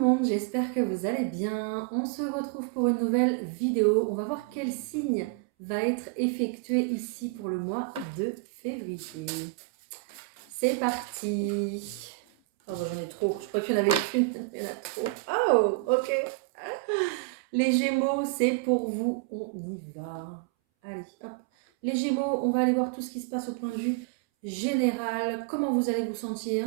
le monde, j'espère que vous allez bien. On se retrouve pour une nouvelle vidéo. On va voir quel signe va être effectué ici pour le mois de février. C'est parti. Oh, j'en ai trop. Je crois qu'il y en avait qu'une. Il y en a trop. Oh, ok. Les Gémeaux, c'est pour vous. On y va. Allez, hop. Les Gémeaux, on va aller voir tout ce qui se passe au point de vue général. Comment vous allez vous sentir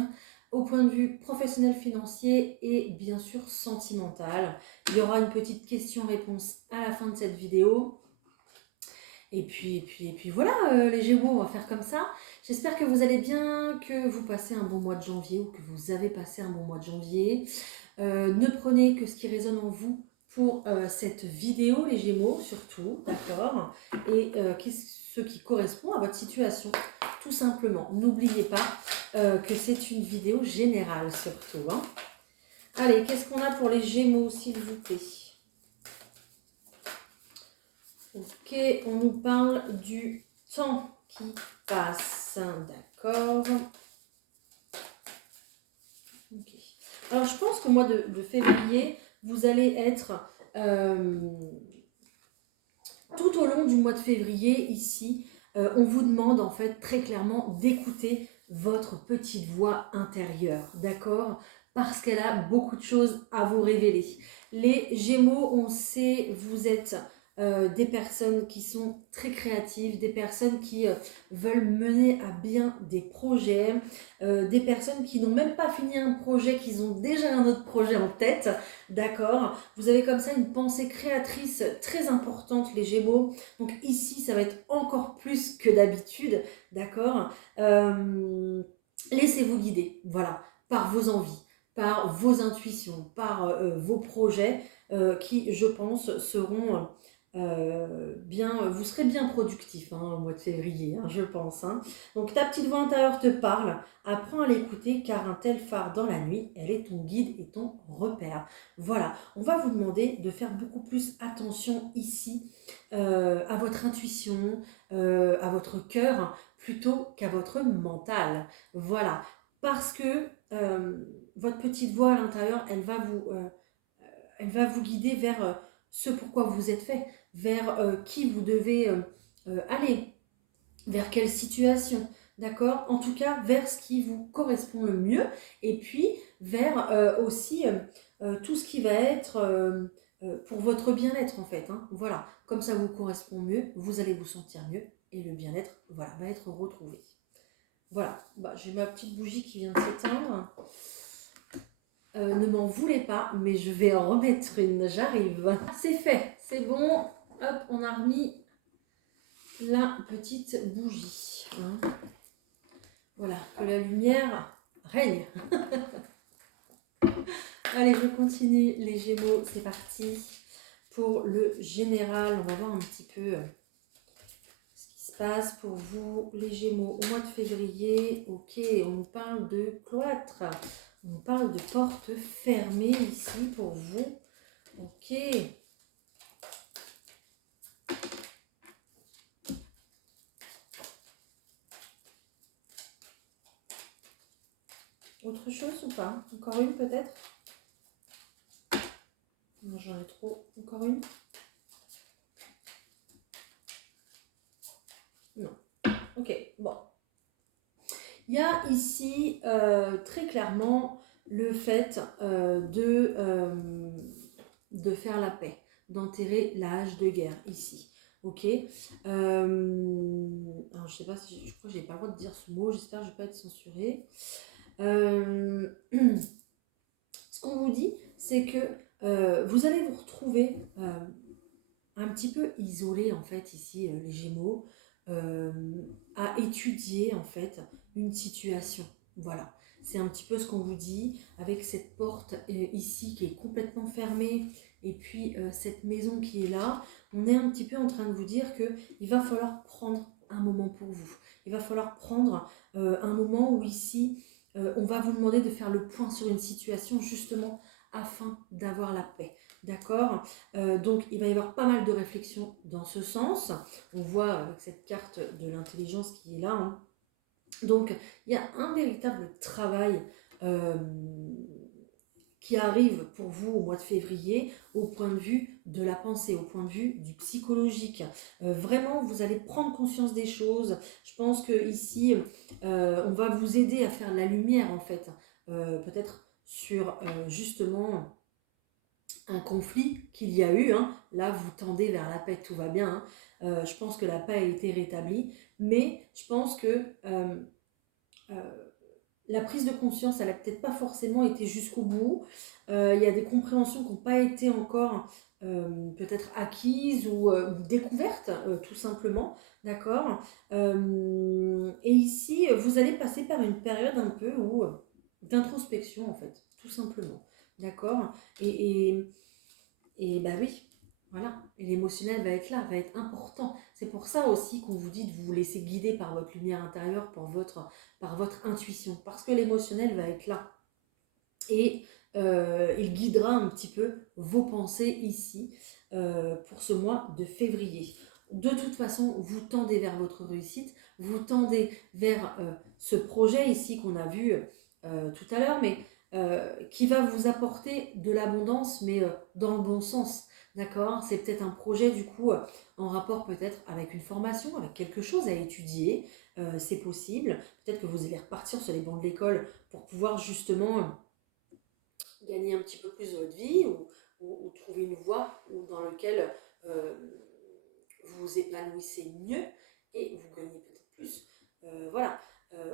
au point de vue professionnel, financier et bien sûr sentimental. Il y aura une petite question-réponse à la fin de cette vidéo. Et puis voilà, les Gémeaux, on va faire comme ça. J'espère que vous allez bien, que vous passez un bon mois de janvier ou que vous avez passé un bon mois de janvier. Ne prenez que ce qui résonne en vous pour cette vidéo, les Gémeaux, surtout, d'accord? Et ce qui correspond à votre situation, tout simplement. N'oubliez pas que c'est une vidéo générale, surtout. Hein. Allez, qu'est-ce qu'on a pour les Gémeaux, s'il vous plaît? Ok, on nous parle du temps qui passe, d'accord. Ok. Alors, je pense qu'au mois de février, vous allez être tout au long du mois de février, ici, on vous demande en fait très clairement d'écouter votre petite voix intérieure, d'accord? Parce qu'elle a beaucoup de choses à vous révéler. Les Gémeaux, on sait, vous êtes des personnes qui sont très créatives, des personnes qui veulent mener à bien des projets, des personnes qui n'ont même pas fini un projet, qui ont déjà un autre projet en tête, d'accord? Vous avez comme ça une pensée créatrice très importante, les Gémeaux. Donc ici, ça va être encore plus que d'habitude, d'accord? Laissez-vous guider, voilà, par vos envies, par vos intuitions, par vos projets qui, je pense, seront bien, vous serez bien productif au mois de février, je pense. Hein. Donc ta petite voix intérieure te parle, apprends à l'écouter car un tel phare dans la nuit, elle est ton guide et ton repère. Voilà, on va vous demander de faire beaucoup plus attention ici à votre intuition, à votre cœur, plutôt qu'à votre mental. Voilà, parce que votre petite voix à l'intérieur, elle va vous guider vers ce pourquoi vous êtes fait, vers qui vous devez aller, vers quelle situation, d'accord? En tout cas, vers ce qui vous correspond le mieux, et puis vers aussi tout ce qui va être pour votre bien-être en fait. Hein. Voilà, comme ça vous correspond mieux, vous allez vous sentir mieux, et le bien-être, voilà, va être retrouvé. Voilà, bah, j'ai ma petite bougie qui vient de s'éteindre. Ne m'en voulez pas, mais je vais en remettre une, j'arrive. C'est fait, c'est bon. Hop, on a remis la petite bougie. Hein. Voilà, que la lumière règne. Allez, je continue les Gémeaux, c'est parti. Pour le général, on va voir un petit peu ce qui se passe pour vous, les Gémeaux, au mois de février. Ok, on nous parle de cloître. On parle de porte fermée ici pour vous. Ok. Autre chose ou pas? Encore une peut-être? Non, j'en ai trop. Encore une? Non. Ok, bon. Il y a ici très clairement le fait de faire la paix, d'enterrer la hache de guerre ici. Ok. Alors je sais pas si je crois que j'ai pas le droit de dire ce mot. J'espère que je vais pas être censurée. Ce qu'on vous dit, c'est que vous allez vous retrouver un petit peu isolé en fait ici, les Gémeaux, à étudier en fait une situation. Voilà, c'est un petit peu ce qu'on vous dit avec cette porte ici qui est complètement fermée et puis cette maison qui est là. On est un petit peu en train de vous dire que il va falloir prendre un moment pour vous. Il va falloir prendre un moment où ici on va vous demander de faire le point sur une situation justement afin d'avoir la paix. D'accord? Donc il va y avoir pas mal de réflexions dans ce sens. On voit avec cette carte de l'intelligence qui est là. Hein. Donc il y a un véritable travail qui arrivent pour vous au mois de février au point de vue de la pensée, au point de vue du psychologique. Vraiment, vous allez prendre conscience des choses. Je pense que ici, on va vous aider à faire de la lumière en fait, peut-être sur justement un conflit qu'il y a eu, hein. Là vous tendez vers la paix, tout va bien, hein. Je pense que la paix a été rétablie, mais je pense que euh, la prise de conscience, elle n'a peut-être pas forcément été jusqu'au bout. Il y a des compréhensions qui n'ont pas été encore peut-être acquises ou découvertes, tout simplement, d'accord. Et ici, vous allez passer par une période un peu d'introspection, en fait, tout simplement, d'accord. Et bah oui, voilà. Et l'émotionnel va être là, va être important. C'est pour ça aussi qu'on vous dit de vous laisser guider par votre lumière intérieure, par votre intuition. Parce que l'émotionnel va être là. Et il guidera un petit peu vos pensées ici pour ce mois de février. De toute façon, vous tendez vers votre réussite, vous tendez vers ce projet ici qu'on a vu tout à l'heure, mais qui va vous apporter de l'abondance, mais dans le bon sens. D'accord. C'est peut-être un projet du coup en rapport peut-être avec une formation, avec quelque chose à étudier. C'est possible. Peut-être que vous allez repartir sur les bancs de l'école pour pouvoir justement gagner un petit peu plus de votre vie ou trouver une voie dans laquelle euh, vous vous épanouissez mieux et vous gagnez peut-être plus. Voilà.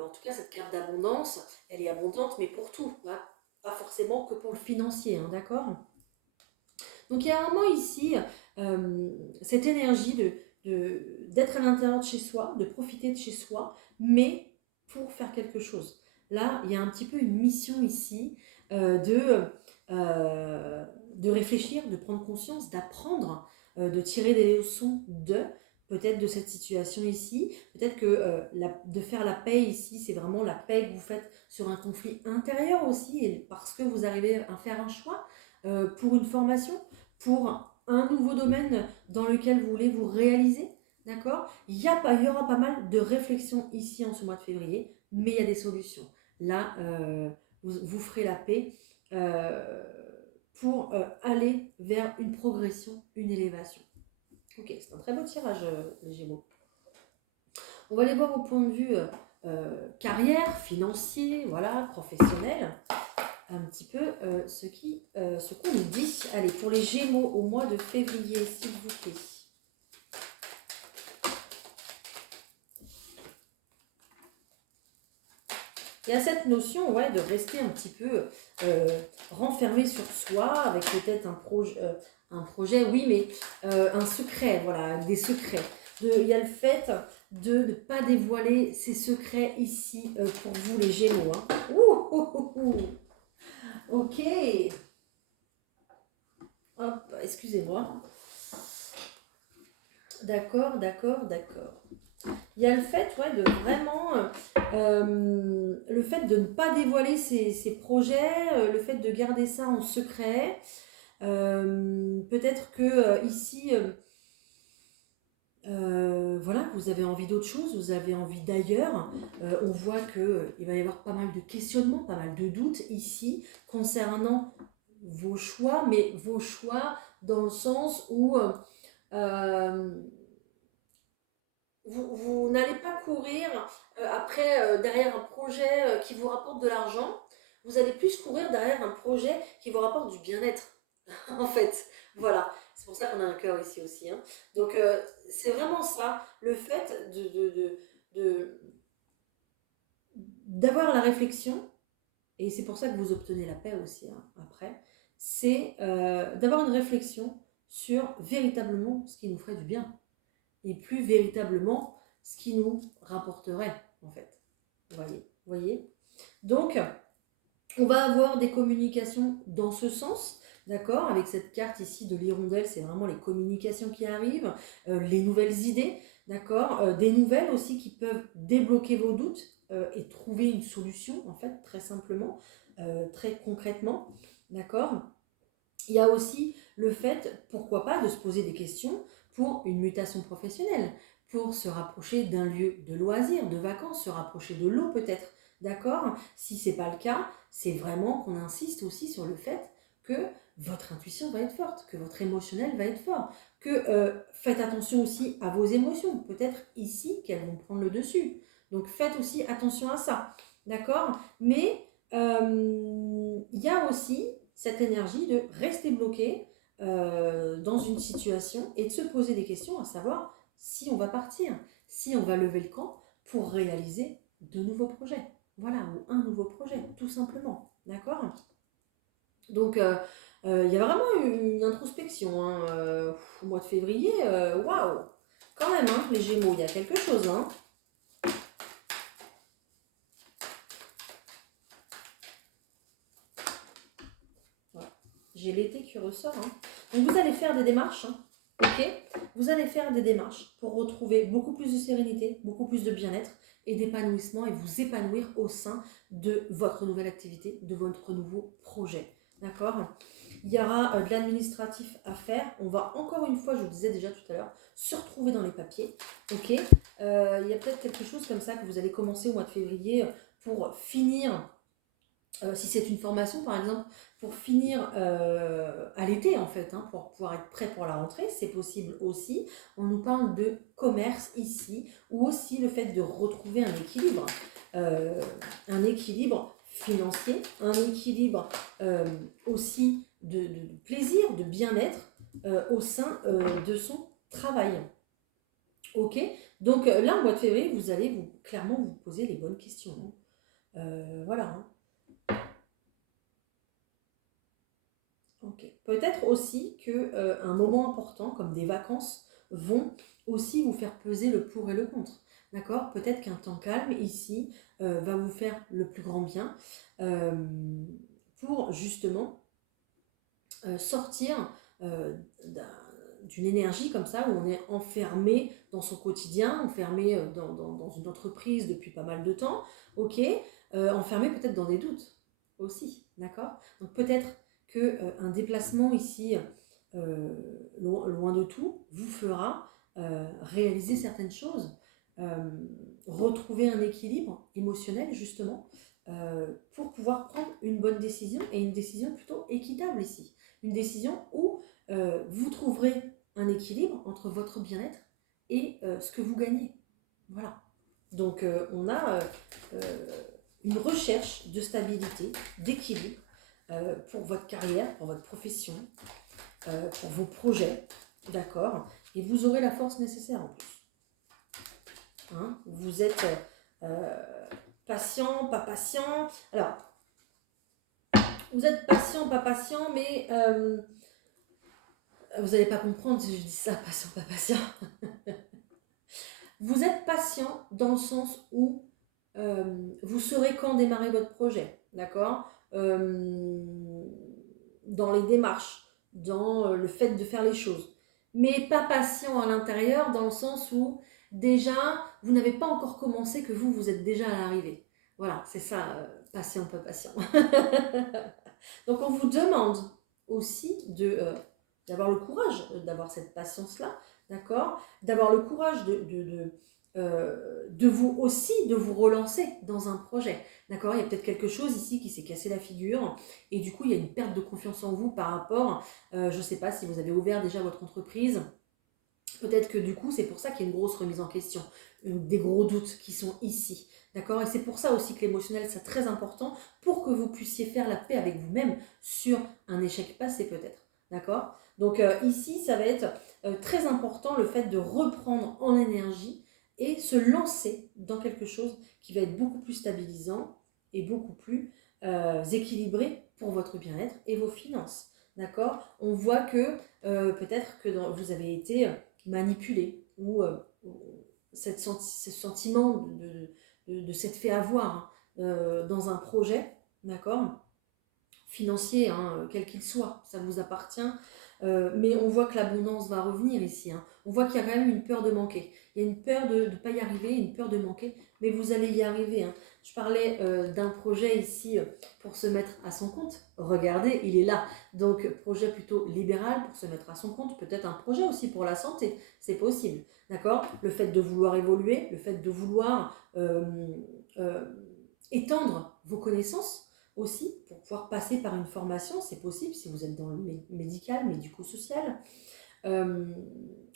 En tout cas, cette carte d'abondance, elle est abondante, mais pour tout, hein. Pas forcément que pour le financier, hein, d'accord. Donc il y a vraiment ici cette énergie d'être à l'intérieur de chez soi, de profiter de chez soi, mais pour faire quelque chose. Là, il y a un petit peu une mission ici euh, de, euh, de réfléchir, de prendre conscience, d'apprendre, de tirer des leçons peut-être de cette situation ici. Peut-être que de faire la paix ici, c'est vraiment la paix que vous faites sur un conflit intérieur aussi, et parce que vous arrivez à faire un choix pour une formation, pour un nouveau domaine dans lequel vous voulez vous réaliser, d'accord. Il y aura pas mal de réflexions ici en ce mois de février, mais il y a des solutions. Là, vous ferez la paix euh, pour aller vers une progression, une élévation. Ok, c'est un très beau tirage, les Gémeaux. On va aller voir au point de vue carrière, financier, voilà, professionnel, un petit peu ce qu'on nous dit. Allez, pour les Gémeaux au mois de février, s'il vous plaît. Il y a cette notion de rester un petit peu renfermé sur soi, avec peut-être un projet, oui, mais un secret, voilà, des secrets. Il y a le fait de ne pas dévoiler ses secrets ici pour vous les Gémeaux. Hein. Ouh, ouh, ouh, ouh. Ok. Hop, excusez-moi. D'accord, d'accord, d'accord. Il y a le fait de vraiment, le fait de ne pas dévoiler ses projets, le fait de garder ça en secret. Peut-être que ici, voilà, vous avez envie d'autre chose, vous avez envie d'ailleurs. On voit qu'il va y avoir pas mal de questionnements, pas mal de doutes ici concernant vos choix, mais vos choix dans le sens où euh, vous n'allez pas courir après derrière un projet qui vous rapporte de l'argent, vous allez plus courir derrière un projet qui vous rapporte du bien-être, en fait. Voilà, c'est pour ça qu'on a un cœur ici aussi, hein. Donc c'est vraiment ça, le fait de- d'avoir la réflexion, et c'est pour ça que vous obtenez la paix aussi hein, après, c'est d'avoir une réflexion sur véritablement ce qui nous ferait du bien et plus véritablement ce qui nous rapporterait en fait. Vous voyez. Donc, on va avoir des communications dans ce sens, d'accord. Avec cette carte ici de l'hirondelle, c'est vraiment les communications qui arrivent, les nouvelles idées, d'accord. Des nouvelles aussi qui peuvent débloquer vos doutes et trouver une solution, en fait, très simplement, très concrètement, d'accord. Il y a aussi le fait, pourquoi pas, de se poser des questions pour une mutation professionnelle, pour se rapprocher d'un lieu de loisirs, de vacances, se rapprocher de l'eau peut-être, D'accord? Si ce n'est pas le cas, c'est vraiment qu'on insiste aussi sur le fait que votre intuition va être forte, que votre émotionnel va être fort, que faites attention aussi à vos émotions. Peut-être ici qu'elles vont prendre le dessus. Donc faites aussi attention à ça. D'accord? Mais il y a aussi cette énergie de rester bloqué dans une situation et de se poser des questions, à savoir si on va partir, si on va lever le camp pour réaliser de nouveaux projets. Voilà, ou un nouveau projet, tout simplement. D'accord? Donc, il y a vraiment une introspection hein, au mois de février. Waouh! Quand même, hein, les Gémeaux, il y a quelque chose. Hein. Voilà. J'ai l'été qui ressort. Hein. Donc, vous allez faire des démarches. Hein, ok? Vous allez faire des démarches pour retrouver beaucoup plus de sérénité, beaucoup plus de bien-être et d'épanouissement et vous épanouir au sein de votre nouvelle activité, de votre nouveau projet. D'accord? Il y aura de l'administratif à faire. On va encore une fois, je vous disais déjà tout à l'heure, se retrouver dans les papiers. Ok. Il y a peut-être quelque chose comme ça que vous allez commencer au mois de février pour finir, si c'est une formation par exemple, pour finir à l'été en fait, hein, pour pouvoir être prêt pour la rentrée. C'est possible aussi. On nous parle de commerce ici, ou aussi le fait de retrouver euh, un équilibre financier, un équilibre aussi de plaisir, de bien-être au sein de son travail. Ok. Donc là, au mois de février, vous allez clairement vous poser les bonnes questions. Hein. Voilà. Hein. Ok. Peut-être aussi que un moment important, comme des vacances, vont aussi vous faire peser le pour et le contre. D'accord? Peut-être qu'un temps calme ici va vous faire le plus grand bien euh, pour justement sortir d'une énergie comme ça où on est enfermé dans son quotidien, enfermé dans une entreprise depuis pas mal de temps, ok, enfermé peut-être dans des doutes aussi, d'accord. Donc peut-être qu'un déplacement ici, loin de tout, vous fera réaliser certaines choses, retrouver un équilibre émotionnel justement, pour pouvoir prendre une bonne décision et une décision plutôt équitable ici. Une décision où vous trouverez un équilibre entre votre bien-être et ce que vous gagnez. Voilà. Donc on a une recherche de stabilité, d'équilibre pour votre carrière, pour votre profession, pour vos projets, d'accord. Et vous aurez la force nécessaire en plus. Hein, vous êtes patient, pas patient. Alors, vous êtes patient, pas patient, mais vous n'allez pas comprendre si je dis ça, patient, pas patient. Vous êtes patient dans le sens où vous saurez quand démarrer votre projet, d'accord, dans les démarches, dans le fait de faire les choses. Mais pas patient à l'intérieur dans le sens où déjà, vous n'avez pas encore commencé que vous êtes déjà à l'arrivée. Voilà, c'est ça, patient, pas patient. Donc on vous demande aussi d'avoir le courage d'avoir cette patience-là, d'accord, d'avoir le courage de vous aussi, de vous relancer dans un projet, d'accord. Il y a peut-être quelque chose ici qui s'est cassé la figure et du coup il y a une perte de confiance en vous par rapport, je ne sais pas si vous avez ouvert déjà votre entreprise, peut-être que du coup c'est pour ça qu'il y a une grosse remise en question, des gros doutes qui sont ici, d'accord. Et c'est pour ça aussi que l'émotionnel c'est très important pour que vous puissiez faire la paix avec vous-même sur un échec passé peut-être, d'accord. Donc ici ça va être très important le fait de reprendre en énergie et se lancer dans quelque chose qui va être beaucoup plus stabilisant et beaucoup plus équilibré pour votre bien-être et vos finances, d'accord. On voit que peut-être que vous avez été manipulé ou ce sentiment de s'être fait avoir hein, dans un projet, d'accord, financier, hein, quel qu'il soit, ça vous appartient. Mais on voit que l'abondance va revenir ici. Hein. On voit qu'il y a quand même une peur de manquer. Il y a une peur de ne pas y arriver, une peur de manquer, mais vous allez y arriver. Hein. Je parlais d'un projet ici pour se mettre à son compte. Regardez, il est là. Donc, projet plutôt libéral pour se mettre à son compte. Peut-être un projet aussi pour la santé. C'est possible. D'accord. Le fait de vouloir évoluer, le fait de vouloir étendre vos connaissances aussi pour pouvoir passer par une formation, c'est possible si vous êtes dans le médical, médico-social.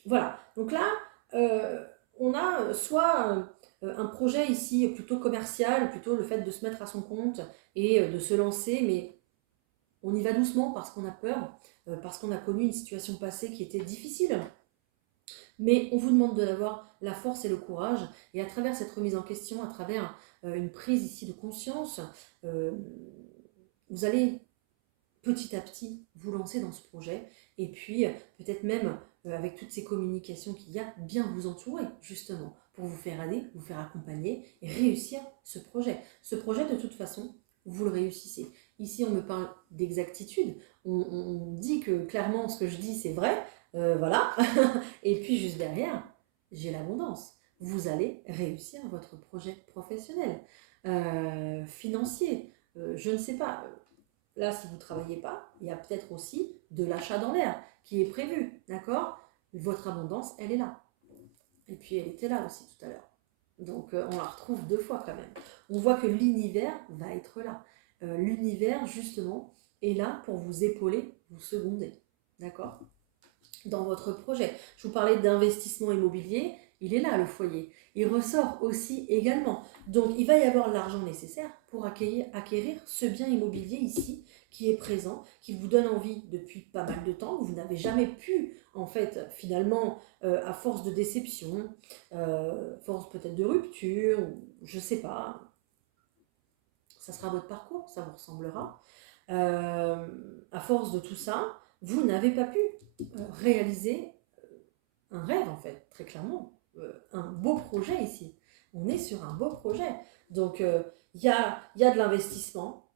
Voilà, donc là, on a soit un projet ici plutôt commercial, plutôt le fait de se mettre à son compte et de se lancer, mais on y va doucement parce qu'on a peur, parce qu'on a connu une situation passée qui était difficile. Mais on vous demande d'avoir la force et le courage, et à travers cette remise en question, à travers une prise ici de conscience, vous allez petit à petit vous lancer dans ce projet, et puis peut-être même avec toutes ces communications qu'il y a, bien vous entourer justement pour vous faire aider, vous faire accompagner et réussir ce projet. Ce projet, de toute façon, vous le réussissez. Ici, on me parle d'exactitude, on dit que clairement ce que je dis c'est vrai, voilà, et puis juste derrière, j'ai l'abondance. Vous allez réussir votre projet professionnel, financier, je ne sais pas. Là, si vous ne travaillez pas, il y a peut-être aussi de l'achat dans l'air qui est prévu, d'accord? Votre abondance, elle est là. Et puis, elle était là aussi tout à l'heure. Donc, on la retrouve 2 fois quand même. On voit que l'univers va être là. L'univers, justement, est là pour vous épauler, vous seconder, d'accord? Dans votre projet. Je vous parlais d'investissement immobilier, il est là le foyer. Il ressort aussi également. Donc il va y avoir l'argent nécessaire pour acquérir ce bien immobilier ici qui est présent, qui vous donne envie depuis pas mal de temps, que vous n'avez jamais pu, en fait, finalement, à force de déception, force peut-être de rupture, ou je sais pas, ça sera votre parcours, ça vous ressemblera. À force de tout ça, vous n'avez pas pu réaliser un rêve en fait, très clairement. Un beau projet ici. On est sur un beau projet. Donc y a de l'investissement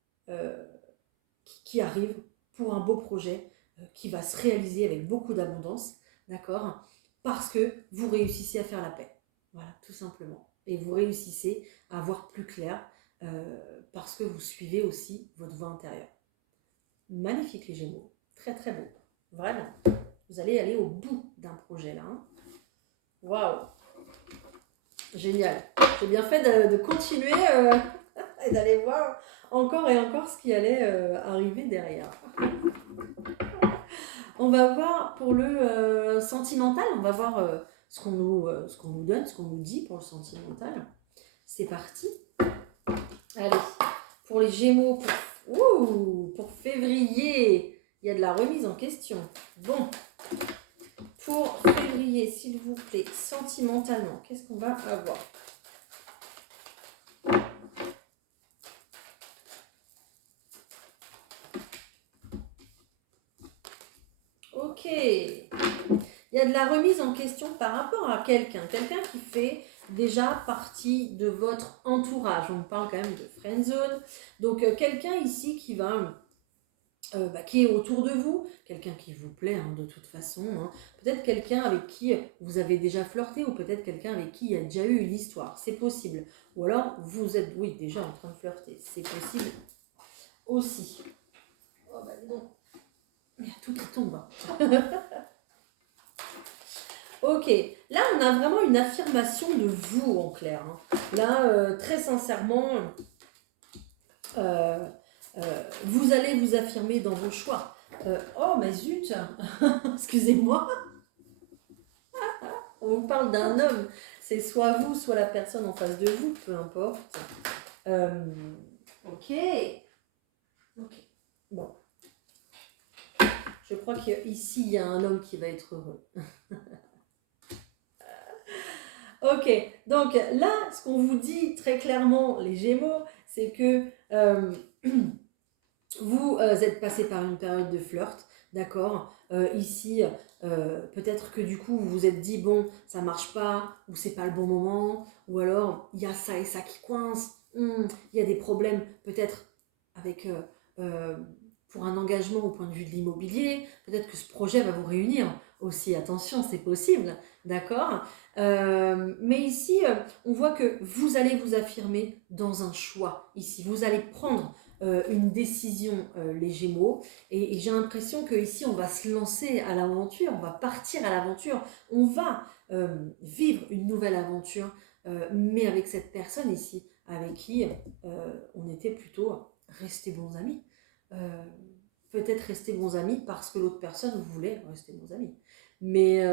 qui arrive pour un beau projet qui va se réaliser avec beaucoup d'abondance, d'accord? Parce que vous réussissez à faire la paix. Voilà, tout simplement. Et vous réussissez à voir plus clair parce que vous suivez aussi votre voie intérieure. Magnifique les Gémeaux, très très beau, vraiment. Vous allez aller au bout d'un projet là. Hein. Waouh, génial. J'ai bien fait de continuer et d'aller voir encore et encore ce qui allait arriver derrière. On va voir pour le sentimental, on va voir ce qu'on nous donne, ce qu'on nous dit pour le sentimental. C'est parti. Allez, pour les Gémeaux, pour février, il y a de la remise en question. Bon, pour février, s'il vous plaît, sentimentalement, qu'est-ce qu'on va avoir? Ok. Il y a de la remise en question par rapport à quelqu'un qui fait déjà partie de votre entourage. On parle quand même de friendzone. Donc quelqu'un ici qui va qui est autour de vous, quelqu'un qui vous plaît hein, de toute façon, hein. Peut-être quelqu'un avec qui vous avez déjà flirté ou peut-être quelqu'un avec qui il y a déjà eu une histoire, c'est possible. Ou alors vous êtes, oui, déjà en train de flirter, c'est possible aussi. Oh bah dis donc, tout qui tombe. Ok, là on a vraiment une affirmation de vous en clair. Hein. Là, très sincèrement, vous allez vous affirmer dans vos choix. Oh mais zut, excusez-moi, on vous parle d'un homme, c'est soit vous, soit la personne en face de vous, peu importe. Ok, ok, bon. Je crois qu'ici, il y a un homme qui va être heureux. Ok, donc là, ce qu'on vous dit très clairement, les Gémeaux, c'est que vous êtes passé par une période de flirt, d'accord? Ici, peut-être que du coup, vous vous êtes dit, bon, ça marche pas, ou c'est pas le bon moment, ou alors, il y a ça et ça qui coince, il y a des problèmes peut-être avec... pour un engagement au point de vue de l'immobilier, peut-être que ce projet va vous réunir aussi, attention, c'est possible, d'accord? Mais ici, on voit que vous allez vous affirmer dans un choix, ici, vous allez prendre une décision, les Gémeaux, et j'ai l'impression qu'ici, on va se lancer à l'aventure, on va partir à l'aventure, on va vivre une nouvelle aventure, mais avec cette personne ici, avec qui on était plutôt restés bons amis. Peut-être rester bons amis parce que l'autre personne voulait rester bons amis. Mais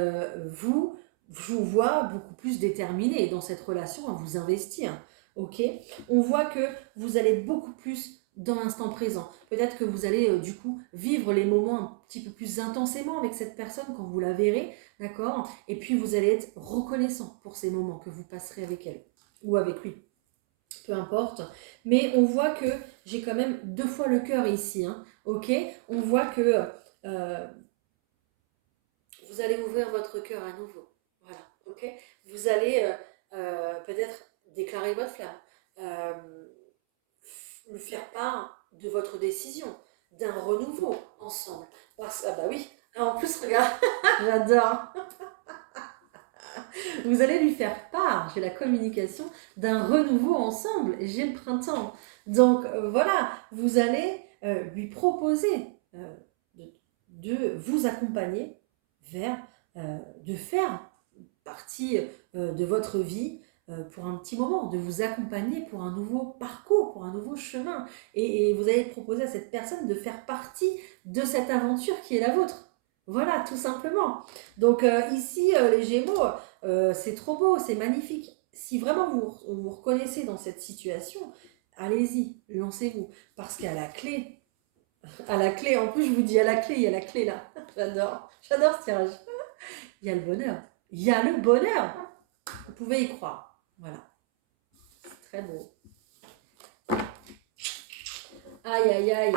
vous, je vous vois beaucoup plus déterminé dans cette relation à vous investir. Ok? On voit que vous allez beaucoup plus dans l'instant présent. Peut-être que vous allez du coup vivre les moments un petit peu plus intensément avec cette personne quand vous la verrez, d'accord? Et puis vous allez être reconnaissant pour ces moments que vous passerez avec elle ou avec lui, peu importe. Mais on voit que j'ai quand même 2 fois le cœur ici, hein, ok? On voit que euh, vous allez ouvrir votre cœur à nouveau, voilà, ok? Vous allez peut-être déclarer votre flamme, euh, lui faire part de votre décision, d'un renouveau ensemble. Ah bah oui, en plus regarde, j'adore. Vous allez lui faire part, j'ai la communication, d'un renouveau ensemble, et j'ai le printemps. Donc voilà, vous allez lui proposer de, de vous accompagner vers, de faire partie de votre vie pour un petit moment, de vous accompagner pour un nouveau parcours, pour un nouveau chemin. Et vous allez proposer à cette personne de faire partie de cette aventure qui est la vôtre. Voilà, tout simplement. Donc ici, les Gémeaux, c'est trop beau, c'est magnifique. Si vraiment vous reconnaissez dans cette situation, allez-y, lancez-vous. Parce qu'à la clé, en plus je vous dis à la clé, il y a la clé là. J'adore ce tirage. Il y a le bonheur. Il y a le bonheur. Vous pouvez y croire. Voilà. C'est très beau. Aïe, aïe, aïe.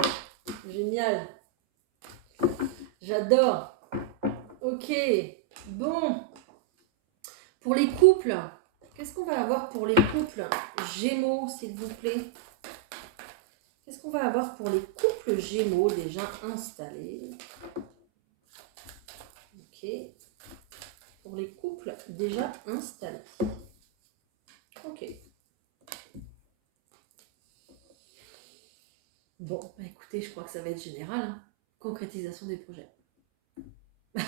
Génial. J'adore. Ok. Bon. Pour les couples, qu'est-ce qu'on va avoir pour les couples Gémeaux, s'il vous plaît? Qu'est-ce qu'on va avoir pour les couples Gémeaux déjà installés? Ok. Pour les couples déjà installés. Ok. Bon, bah écoutez, je crois que ça va être général. Hein. Concrétisation des projets. Je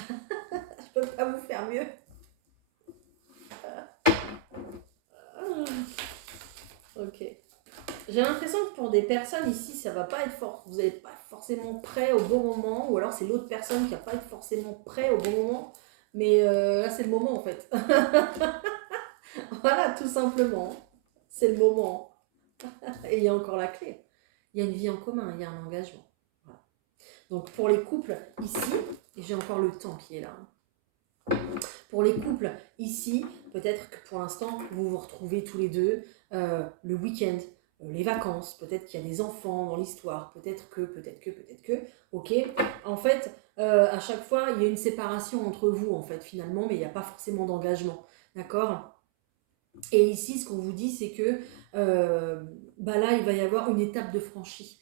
peux pas vous faire mieux. Ok. J'ai l'impression que pour des personnes ici, ça va pas être fort. Vous n'êtes pas forcément prêt au bon moment, ou alors c'est l'autre personne qui va pas être forcément prêt au bon moment. Mais là, c'est le moment en fait. Voilà, tout simplement. C'est le moment. Et il y a encore la clé. Il y a une vie en commun, il y a un engagement. Voilà. Donc pour les couples ici, et j'ai encore le temps qui est là. Pour les couples ici, peut-être que pour l'instant, vous vous retrouvez tous les deux le week-end, les vacances, peut-être qu'il y a des enfants dans l'histoire, peut-être que, ok. En fait, à chaque fois, il y a une séparation entre vous, en fait, finalement, mais il n'y a pas forcément d'engagement, d'accord? Et ici, ce qu'on vous dit, c'est que bah là, il va y avoir une étape de franchie.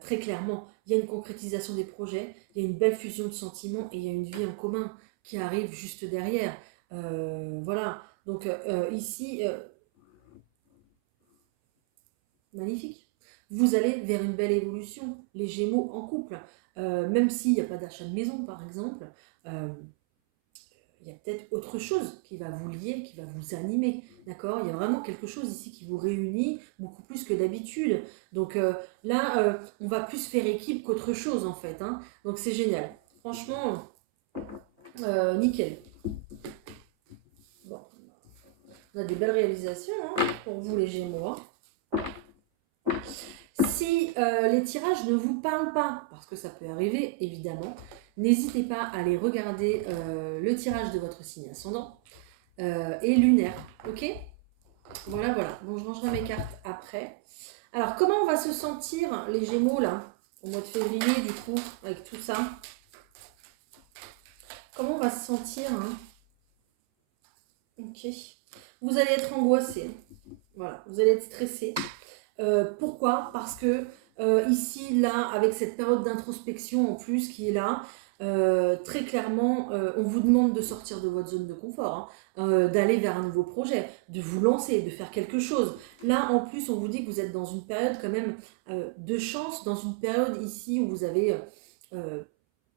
Très clairement, il y a une concrétisation des projets, il y a une belle fusion de sentiments et il y a une vie en commun qui arrive juste derrière. Voilà, donc ici, magnifique. Vous allez vers une belle évolution, les Gémeaux en couple. Même s'il n'y a pas d'achat de maison, par exemple, euh, il y a peut-être autre chose qui va vous lier, qui va vous animer, d'accord? Il y a vraiment quelque chose ici qui vous réunit beaucoup plus que d'habitude. Donc là, on va plus faire équipe qu'autre chose en fait, hein. Donc c'est génial. Franchement, nickel. Bon, on a des belles réalisations hein, pour vous les Gémeaux. Hein. Si les tirages ne vous parlent pas, parce que ça peut arriver évidemment, n'hésitez pas à aller regarder le tirage de votre signe ascendant et lunaire, ok? Voilà, voilà. Bon, je rangerai mes cartes après. Alors, comment on va se sentir, les Gémeaux, là, au mois de février, du coup, avec tout ça? Comment on va se sentir hein? Ok. Vous allez être angoissé. Voilà, vous allez être stressé. Pourquoi? Parce que ici, là, avec cette période d'introspection en plus qui est là, très clairement, on vous demande de sortir de votre zone de confort, hein, d'aller vers un nouveau projet, de vous lancer, de faire quelque chose. Là, en plus, on vous dit que vous êtes dans une période quand même de chance, dans une période ici où vous avez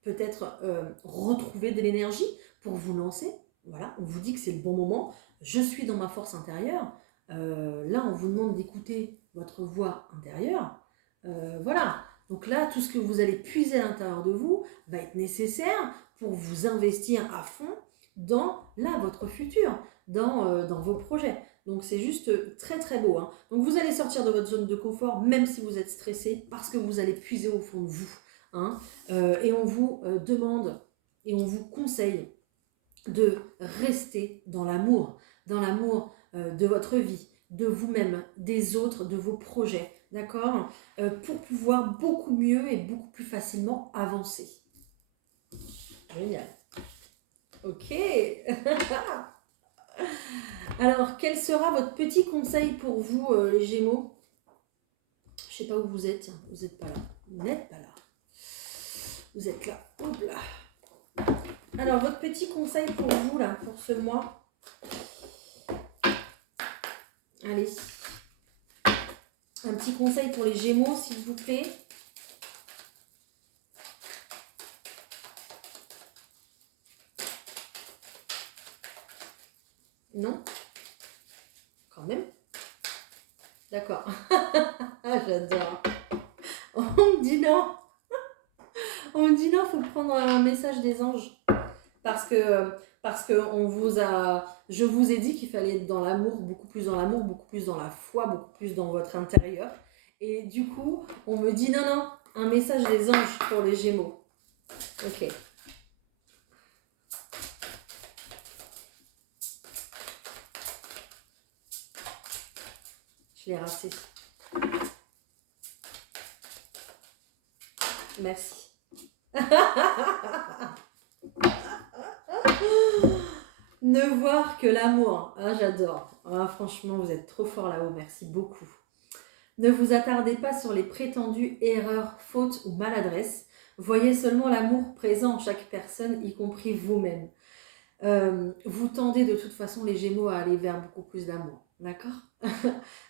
peut-être retrouvé de l'énergie pour vous lancer. Voilà, on vous dit que c'est le bon moment. Je suis dans ma force intérieure. Là, on vous demande d'écouter votre voix intérieure. Voilà. Donc là, tout ce que vous allez puiser à l'intérieur de vous va être nécessaire pour vous investir à fond dans là, votre futur, dans vos projets. Donc c'est juste très très beau. Hein. Donc vous allez sortir de votre zone de confort, même si vous êtes stressé, parce que vous allez puiser au fond de vous. Hein. Et on vous demande et on vous conseille de rester dans l'amour de votre vie, de vous-même, des autres, de vos projets, d'accord, pour pouvoir beaucoup mieux et beaucoup plus facilement avancer. Génial. Ok. Alors, quel sera votre petit conseil pour vous, les Gémeaux? Je sais pas où vous êtes. Vous n'êtes pas là. Vous n'êtes pas là. Vous êtes là. Hop là. Alors, votre petit conseil pour vous, là, pour ce mois. Allez. Un petit conseil pour les Gémeaux, s'il vous plaît. Non? Quand même? D'accord. Ah, j'adore. On me dit non. On me dit non, il faut prendre un message des anges. Parce que je vous ai dit qu'il fallait être dans l'amour, beaucoup plus dans la foi, beaucoup plus dans votre intérieur. Et du coup, on me dit non, un message des anges pour les Gémeaux. Ok. Je l'ai raté. Merci. Ne voir que l'amour. Ah, j'adore. Ah, franchement, vous êtes trop fort là-haut. Merci beaucoup. Ne vous attardez pas sur les prétendues erreurs, fautes ou maladresses. Voyez seulement l'amour présent en chaque personne, y compris vous-même. Vous tendez de toute façon les Gémeaux à aller vers beaucoup plus d'amour. D'accord?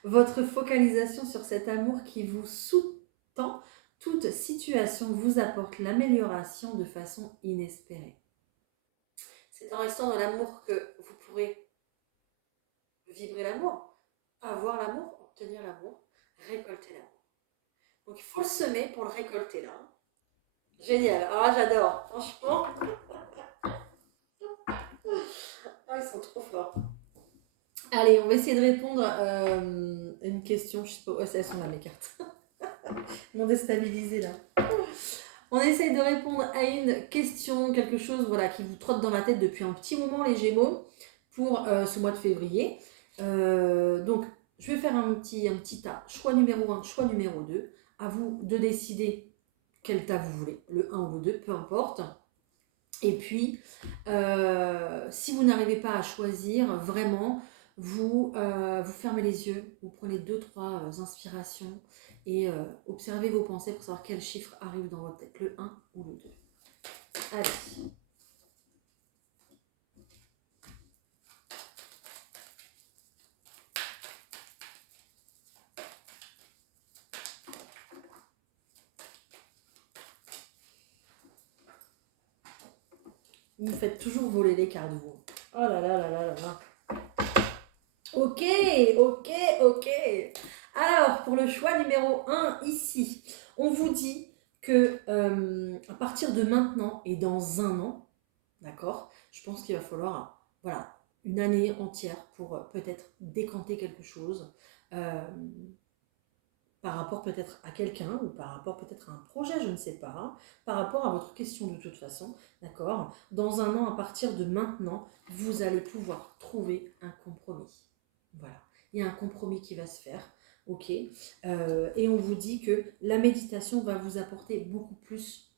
Votre focalisation sur cet amour qui vous sous-tend toute situation vous apporte l'amélioration de façon inespérée. C'est en restant dans l'amour que vous pourrez vibrer l'amour, avoir l'amour, obtenir l'amour, récolter l'amour. Donc il faut le semer pour le récolter là. Génial, ah j'adore, franchement. Ah, ils sont trop forts. Allez, on va essayer de répondre à une question. Je sais pas, elles sont là mes cartes. Ils m'ont déstabilisé là. On essaye de répondre à une question, quelque chose voilà, qui vous trotte dans la tête depuis un petit moment, les Gémeaux, pour ce mois de février. Donc, je vais faire un petit tas. Choix numéro 1, choix numéro 2. À vous de décider quel tas vous voulez, le 1 ou le 2, peu importe. Et puis, si vous n'arrivez pas à choisir, vraiment, vous fermez les yeux, vous prenez 2-3 inspirations et observez vos pensées pour savoir quel chiffre arrive dans votre tête, le 1 ou le 2. Allez. Vous me faites toujours voler les cartes, vous. Oh là là là là là là. Ok. Alors, pour le choix numéro 1, ici, on vous dit que à partir de maintenant et dans un an, d'accord, je pense qu'il va falloir, voilà, une année entière pour peut-être décanter quelque chose par rapport peut-être à quelqu'un ou par rapport peut-être à un projet, je ne sais pas, hein, par rapport à votre question de toute façon, d'accord. Dans un an, à partir de maintenant, vous allez pouvoir trouver un compromis. Voilà, il y a un compromis qui va se faire, ok. Et on vous dit que la méditation va vous apporter beaucoup plus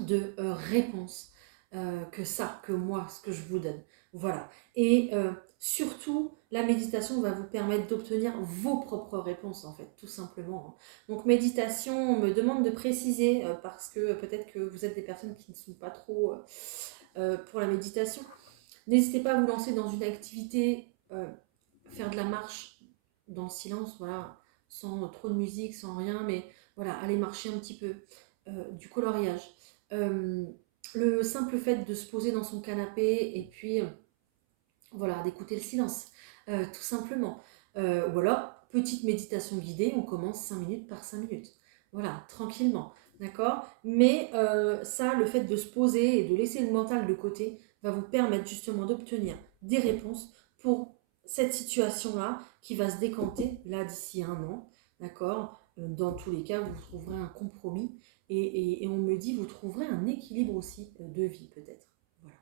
de réponses que moi, ce que je vous donne. Voilà. Et surtout, la méditation va vous permettre d'obtenir vos propres réponses, en fait, tout simplement. Donc, méditation, on me demande de préciser, parce que peut-être que vous êtes des personnes qui ne sont pas trop pour la méditation. N'hésitez pas à vous lancer dans une activité, faire de la marche dans le silence, voilà, sans trop de musique, sans rien, mais voilà, aller marcher un petit peu, du coloriage. Le simple fait de se poser dans son canapé et puis voilà, d'écouter le silence, tout simplement. Ou alors, petite méditation guidée, on commence 5 minutes par 5 minutes. Voilà, tranquillement, d'accord? Mais ça, le fait de se poser et de laisser le mental de côté va vous permettre justement d'obtenir des réponses pour cette situation-là qui va se décanter là d'ici un an, d'accord? Dans tous les cas, vous trouverez un compromis et on me dit vous trouverez un équilibre aussi de vie peut-être. Voilà.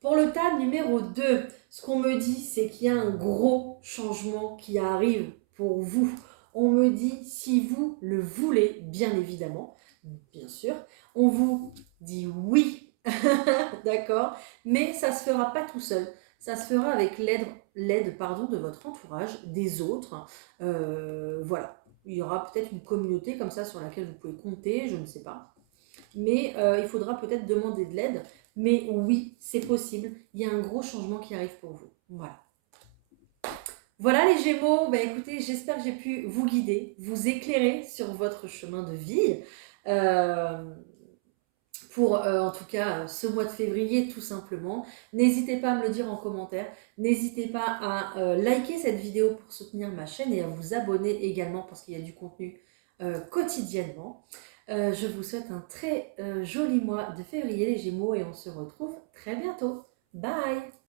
Pour le tas numéro 2, ce qu'on me dit, c'est qu'il y a un gros changement qui arrive pour vous. On me dit, si vous le voulez, bien évidemment, bien sûr, on vous dit oui, d'accord, mais ça ne se fera pas tout seul. Ça se fera avec l'aide de votre entourage, des autres. Voilà. Il y aura peut-être une communauté comme ça sur laquelle vous pouvez compter, je ne sais pas. Mais il faudra peut-être demander de l'aide. Mais oui, c'est possible. Il y a un gros changement qui arrive pour vous. Voilà. Voilà les Gémeaux. Ben, écoutez, j'espère que j'ai pu vous guider, vous éclairer sur votre chemin de vie. Euh, pour en tout cas ce mois de février tout simplement. N'hésitez pas à me le dire en commentaire. N'hésitez pas à liker cette vidéo pour soutenir ma chaîne et à vous abonner également parce qu'il y a du contenu quotidiennement. Je vous souhaite un très joli mois de février les Gémeaux et on se retrouve très bientôt. Bye!